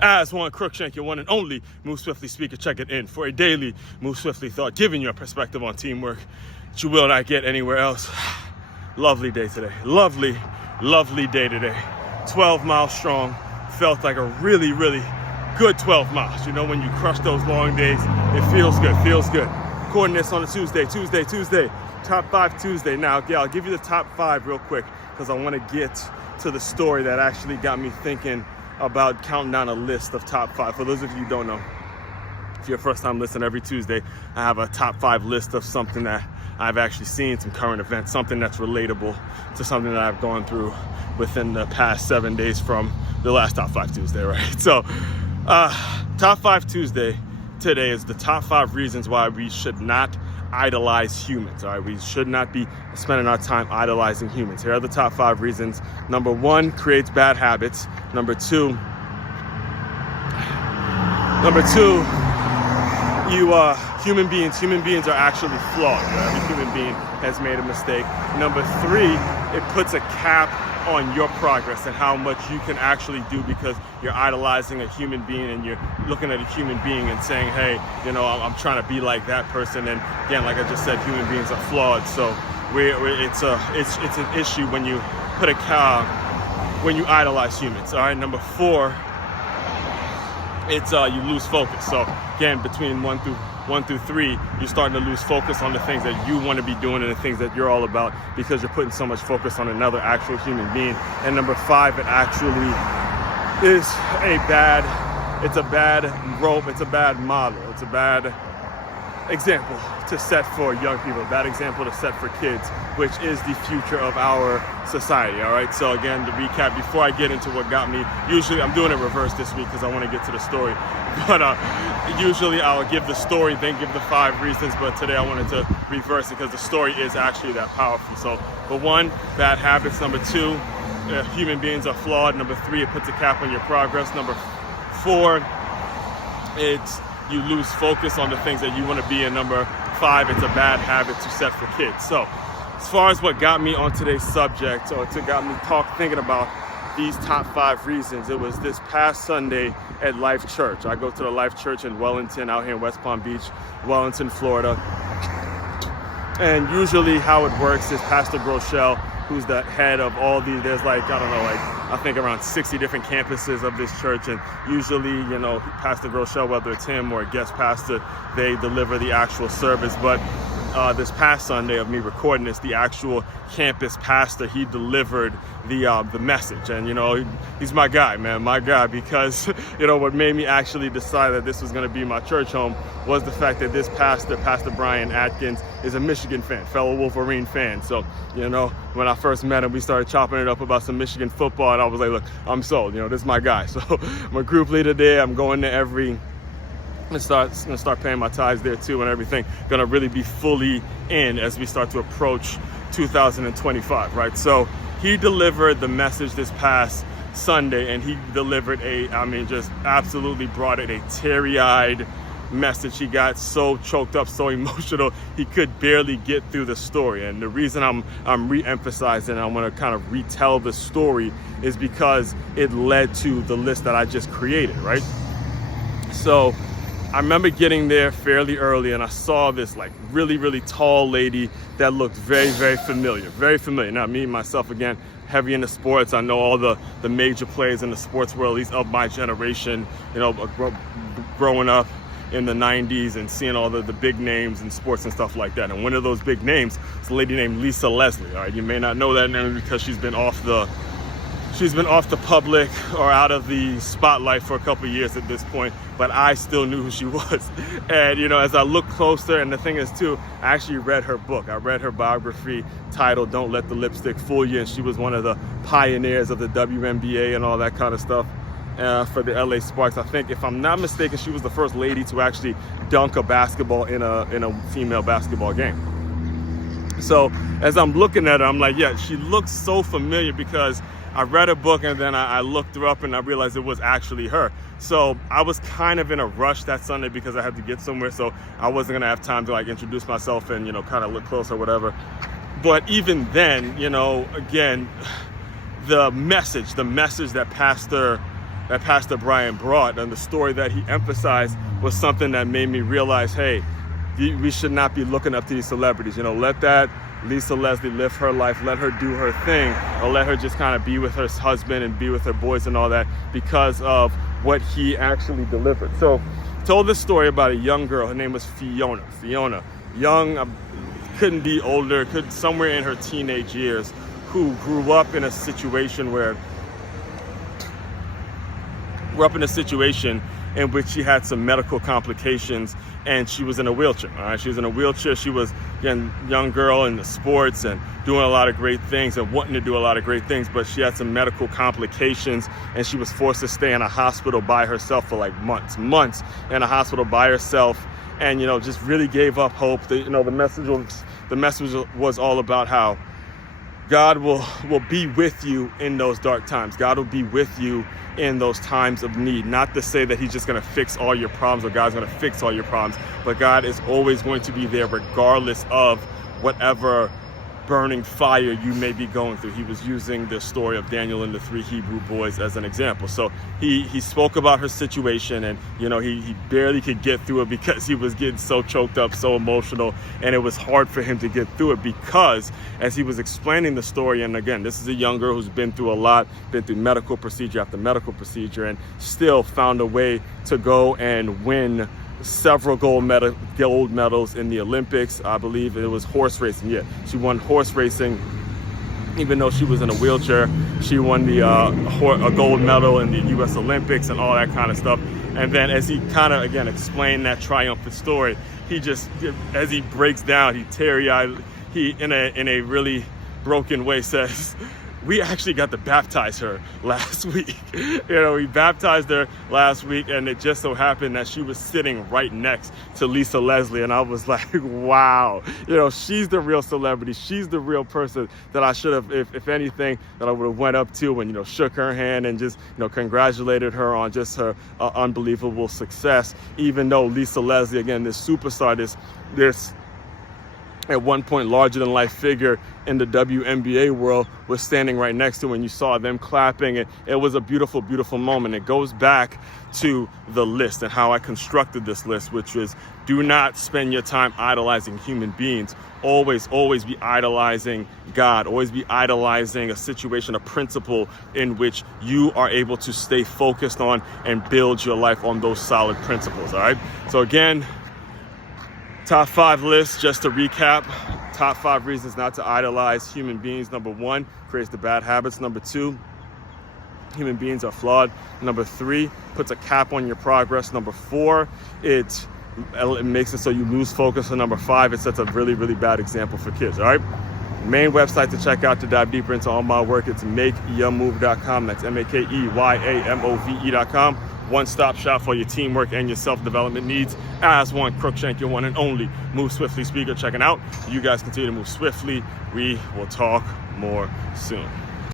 As one Crookshank, your one and only Move Swiftly speaker, check it in for a daily Move Swiftly thought, giving you a perspective on teamwork that you will not get anywhere else. Lovely day today. Lovely, lovely day today. 12 miles strong. Felt like a really, really good 12 miles. You know, when you crush those long days, it feels good, Recording this on a Tuesday. Top 5 Tuesday. Now, yeah, I'll give you the top 5 real quick because I want to get to the story that actually got me thinking about counting down a list of top 5. For those of you who don't know, if you're a first time listener, every Tuesday I have a top 5 list of something that I've actually seen, some current events, something that's relatable to something that I've gone through within the past 7 days from the last top 5 Tuesday, right? So top 5 Tuesday today is the top 5 reasons why we should not idolize humans. All right, we should not be spending our time idolizing humans. Here are the top 5 reasons. Number 1, creates bad habits. Number 2, human beings are actually flawed. Right? Every human being has made a mistake. Number 3, it puts a cap on your progress and how much you can actually do because you're idolizing a human being and you're looking at a human being and saying, hey, you know, I'm trying to be like that person. And again, like I just said, human beings are flawed. So it's an issue when you put a when you idolize humans. All right, number 4, it's you lose focus. So again, between 1 through 3, you're starting to lose focus on the things that you want to be doing and the things that you're all about because you're putting so much focus on another actual human being. And number 5, it actually is a bad rope, it's a bad model, it's a bad example to set for young people, a bad example to set for kids, which is the future of our society. All right, so again, to recap, before I get into what got me, usually I'm doing it reverse this week because I want to get to the story, but usually I'll give the story, then give the 5 reasons, but today I wanted to reverse it because the story is actually that powerful. So, but 1, bad habits. Number 2, human beings are flawed. Number 3, it puts a cap on your progress. Number 4, you lose focus on the things that you want to be. And number 5, it's a bad habit to set for kids. So as far as what got me on today's subject, or got me thinking about these top 5 reasons, it was this past Sunday at Life Church. I go to the Life Church in Wellington, out here in West Palm Beach, Wellington, Florida. And usually how it works is Pastor Groeschel, who's the head of all these, there's I think around 60 different campuses of this church. And usually, you know, Pastor Groeschel, whether it's him or a guest pastor, they deliver the actual service. But this past Sunday of me recording this, the actual campus pastor, he delivered the message. And, you know, he's my guy, man, my guy, because, you know, what made me actually decide that this was going to be my church home was the fact that this pastor, Pastor Brian Atkins, is a Michigan fan, fellow Wolverine fan. So, you know, when I first met him, we started chopping it up about some Michigan football, and I was like, look, I'm sold, you know, this is my guy. So I'm a group leader there. I'm going to I'm gonna start paying my tithes there too and everything. Gonna really be fully in as we start to approach 2025, right? So he delivered the message this past Sunday, and he delivered just absolutely brought it, a teary-eyed message. He got so choked up, so emotional, he could barely get through the story. And the reason I'm re-emphasizing, I'm gonna kind of retell the story, is because it led to the list that I just created, right? So I remember getting there fairly early, and I saw this like really, really tall lady that looked very, very familiar, Now, me, myself, again, heavy into sports. I know all the major players in the sports world, at least of my generation, you know, growing up in the 90s and seeing all the big names in sports and stuff like that. And one of those big names is a lady named Lisa Leslie. All right, you may not know that name because she's been off the public or out of the spotlight for a couple of years at this point, but I still knew who she was. And, you know, as I look closer, and the thing is too, I actually read her book. I read her biography titled Don't Let the Lipstick Fool You, and she was one of the pioneers of the WNBA and all that kind of stuff for the LA Sparks. I think, if I'm not mistaken, she was the first lady to actually dunk a basketball in a female basketball game. So as I'm looking at her, I'm like, yeah, she looks so familiar, because I read a book and then I looked her up and I realized it was actually her. So I was kind of in a rush that Sunday because I had to get somewhere. So I wasn't gonna have time to like introduce myself and, you know, kind of look close or whatever. But even then, you know, again, the message that Pastor that Pastor Brian brought and the story that he emphasized was something that made me realize, hey, we should not be looking up to these celebrities. Let that Lisa Leslie live her life, let her do her thing, or let her just kind of be with her husband and be with her boys and all that because of what he actually delivered. So told this story about a young girl. Her name was Fiona, young, couldn't be older, somewhere in her teenage years, who grew up in a situation in which she had some medical complications and she was in a wheelchair. All right, she was in a wheelchair. She was a young girl in the sports and doing a lot of great things and wanting to do a lot of great things, but she had some medical complications and she was forced to stay in a hospital by herself for like months in a hospital by herself, and just really gave up hope. The message was all about how God will be with you in those dark times. God will be with you in those times of need. Not to say that he's just going to fix all your problems or God's going to fix all your problems, but God is always going to be there regardless of whatever burning fire you may be going through. He was using the story of Daniel and the 3 Hebrew boys as an example. So he spoke about her situation, and he barely could get through it because he was getting so choked up, so emotional, and it was hard for him to get through it because as he was explaining the story, and again, this is a young girl who's been through a lot, been through medical procedure after medical procedure, and still found a way to go and win several gold medals in the Olympics. I believe it was horse racing. Yeah, she won horse racing. Even though she was in a wheelchair, she won a gold medal in the U.S. Olympics and all that kind of stuff. And then as he kind of, again, explained that triumphant story, he just, as he breaks down, he teary-eyed, he, in a really broken way, says, we actually got to baptize her last week. We baptized her last week, and it just so happened that she was sitting right next to Lisa Leslie, and I was like, wow, she's the real celebrity. She's the real person that I should have, if anything, that I would have went up to and, shook her hand and just, congratulated her on just her unbelievable success, even though Lisa Leslie, again, this superstar, this at one point larger than life figure in the WNBA world, was standing right next to her, and you saw them clapping. It was a beautiful, beautiful moment. It goes back to the list and how I constructed this list, which was do not spend your time idolizing human beings. Always be idolizing God. Always be idolizing a situation, a principle in which you are able to stay focused on and build your life on those solid principles. All right. So again, top 5 list, just to recap. Top 5 reasons not to idolize human beings. Number 1, creates the bad habits. Number 2, human beings are flawed. Number 3, puts a cap on your progress. Number 4, it makes it so you lose focus. And number 5, it sets a really, really bad example for kids. All right. Main website to check out to dive deeper into all my work, it's makeyourmove.com. That's makeyourmove.com. One-stop shop for your teamwork and your self-development needs. As one, Crookshank, your one and only Move Swiftly speaker, checking out. You guys continue to move swiftly. We will talk more soon.